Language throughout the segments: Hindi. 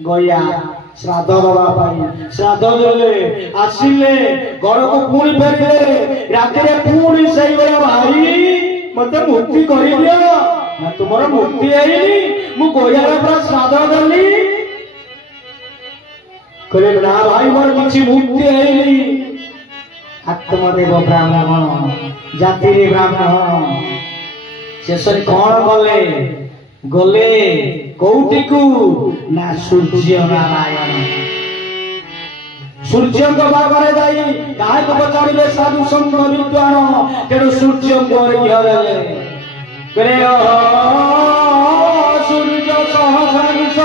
गया श्राद्ध दवा श्राद्ध देले आसिले घर को पुणी फेरिले रातिरे पुणी सही गया भाई मते मुक्ति करि दियो ना तुमर मुक्ति आईनी मु गया पूरा श्राद्ध देली कहले ना भाई मोर किछि मुक्ति आईनी आत्मदेव ब्राह्मण जाति ब्राह्मण शेष कौन गले गले कौटी को ना सूर्य नारायण सूर्य को बागरे जाई काहे को पचारिले साधु संत विद्वान तेरो सूर्य को घरले करे सूर्य सहस्रांश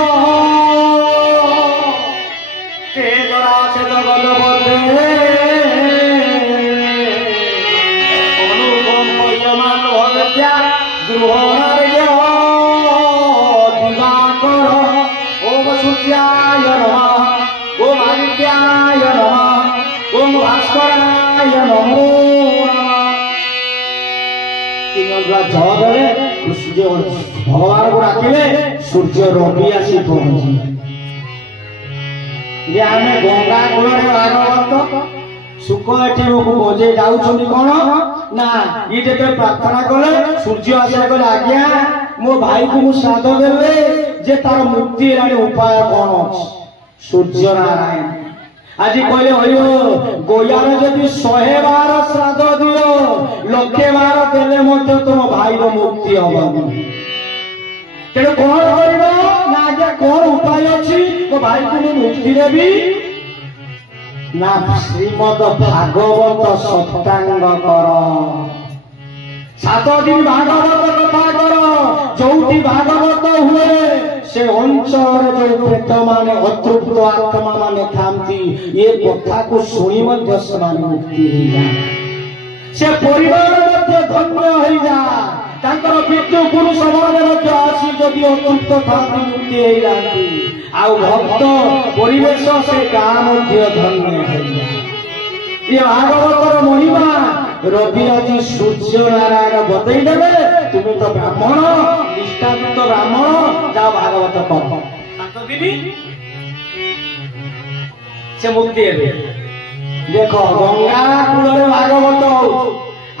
तेजरा से जगत बंदे अनुपम यमान भगत्या गृहर सूर्याय नमः ओम आदित्याय नमः ओम भास्कराय नमो भगवान को डाकिले सूर्य रवि आसी पहुंची आम गंगा कूल भागवत सुख एटी बजे जाऊँ कौन ना ये जो प्रार्थना कले सूर्य आशा कले आज्ञा मो भाई को मु श्राद्ध देले जे तार मुक्ति उपाय कौन अच्छी सूर्य नारायण आज कहले हरिओ गोयार जदि 100 बार श्राद्ध दियो लक्षे बार देले मध्य तुम भाई रो मुक्ति हबनी तेरे कौन करिबो ना आज्ञा कौन उपाय अच्छी तो भाई को मुक्ति देबी ना श्रीमद भागवत सप्तांग कर 7 दिन भागवत कथा कर जो भागवत हुए से अंचल जो प्रेत माने अतृप्त आत्मा माने थांती ये कथा को सुनी मध्य समान मुक्ति हो जाए से परिवार मध्य धन्य हो जाए तांकर पितृ गुरु समाज मध्य आसी जदि अतृप्त थांती मुक्ति हो जाती आ भक्त परिवेश से गाँ मध्य धन्य हो जाए ये भागवतर महिमा रविराजी सूर्य नारायण बतई देवे तुम्हें तो ब्राह्मण निष्ठायुक्त ब्राह्मण जाओ भागवत पढ़ 7 दिन से मुक्ति देख गंगा कूल भागवत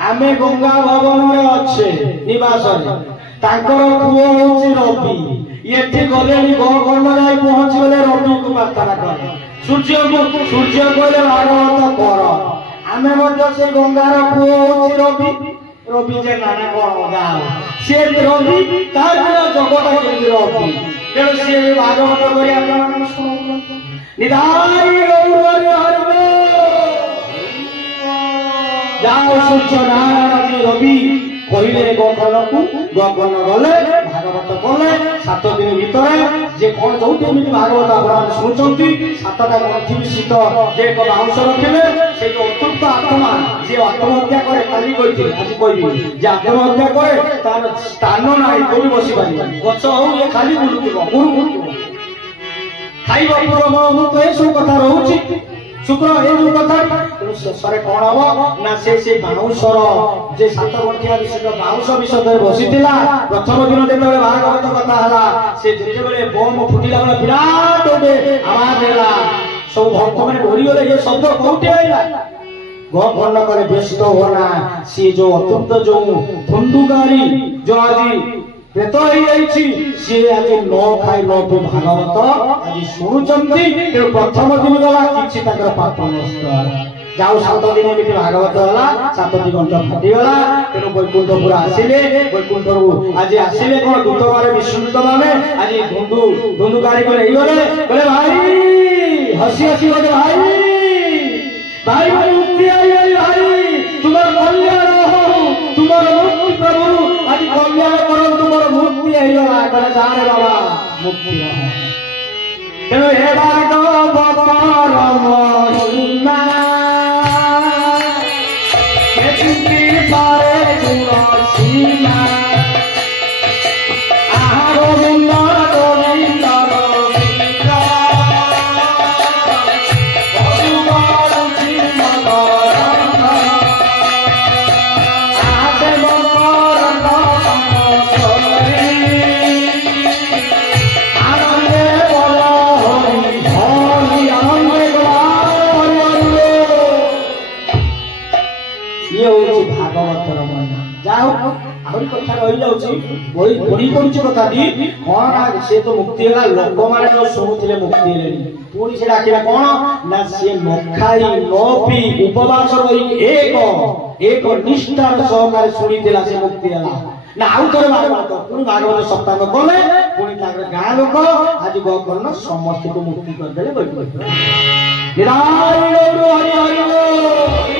आमे गंगा भवन में अच्छे निवास तांकर पुओ होची रवि एठी गले गंगा जाई पहुंची गले रवि को प्रार्थना कर सूर्य कहले भागवत कर आमे मध्य से गंगार पुओ होची रवि रवि जे नाना कोन गाओ से रवि तार जगत के रवि तेणु से भागवत करी आपण सुनो निधाई गौर हरवे जाओ सूर्य नारायण जी रवि कहले गगन को गगन गले भागवत कले 7 दिन भीतर जे कोन जोटी भागवत आपण सुनचंती 7टा ग्रंथि विशिष्ट जे एक बाउंस रखिले से जो अतृप्त आत्मा जे आत्महत्या करे काली कहिथि आज कहबी जे आत्महत्या करे तार स्थान नाही कोनी बसी पारी गछ हो ये खाली बुलुतिबो गुरु खाइबो पुरो मु तो ए सब कथा रहउची शुक्र ए जो कथा सरे कोन हबो ना से बाउंसर जे 7 गंठिया विशिष्ट बाउंस विषय बसितिला प्रथम दिन जेतबे भागवत कथा हला से जेबे बम फुटिला बले विराट ओबे आवाज हैला सब भक्त माने डोरी गले ये शब्द कोउटे आइला गण करे व्यस्त होना सी जो अतृप्त जो धुंडुगारी जो आदि प्रेत ही जाइछि से आज न खाइ न पि भागवत आज सुनुचंती ते प्रथम दिन गला किछि ताकर पाप नष्ट जाऊ 7 दिन एमिति भागवत हला 7 दिन घंटा फाटी गला तेनु वैकुंठपुर आसिले वैकुंठरु आज आसिले कोन दूत मारे विष्णुदूत माने आज धुंडुगारी को नहीं गले बोले भाई हसी हसी बोले भाई भाई मुक्ति आई भाई तुम्हारा कल्याण हो तुम्हारा मुक्ति प्रभु आज कल्याण करो तुम्हारा मुक्ति आई गला कहले जाने बाबा मुक्ति हो तेनु हे भागवत महिमा एतिकी पारे गुण सीमा आहार मुंडा गोविंदर मीरा भगवान श्रीमदर आसे मकर आनंदे बोल आहुरी कथा रही जाउची बड़ी पड़ुची कथाटी कौन ना से तो मुक्ति होला लोक माने जो सुनुथिले मुक्ति हेलेनी पुणी से डाकिला कौन ना से न खाई न पी उपवास रही एक निष्ठार सहकारे सुनिथिला से मुक्ति होला ना आउ थोड़े भागवत पुणी भागवत सप्ताह कले पुणी ताकर गाँ लोक आज गोकर्ण समस्त को मुक्ति कर देले बैठ बैठ हरि हरि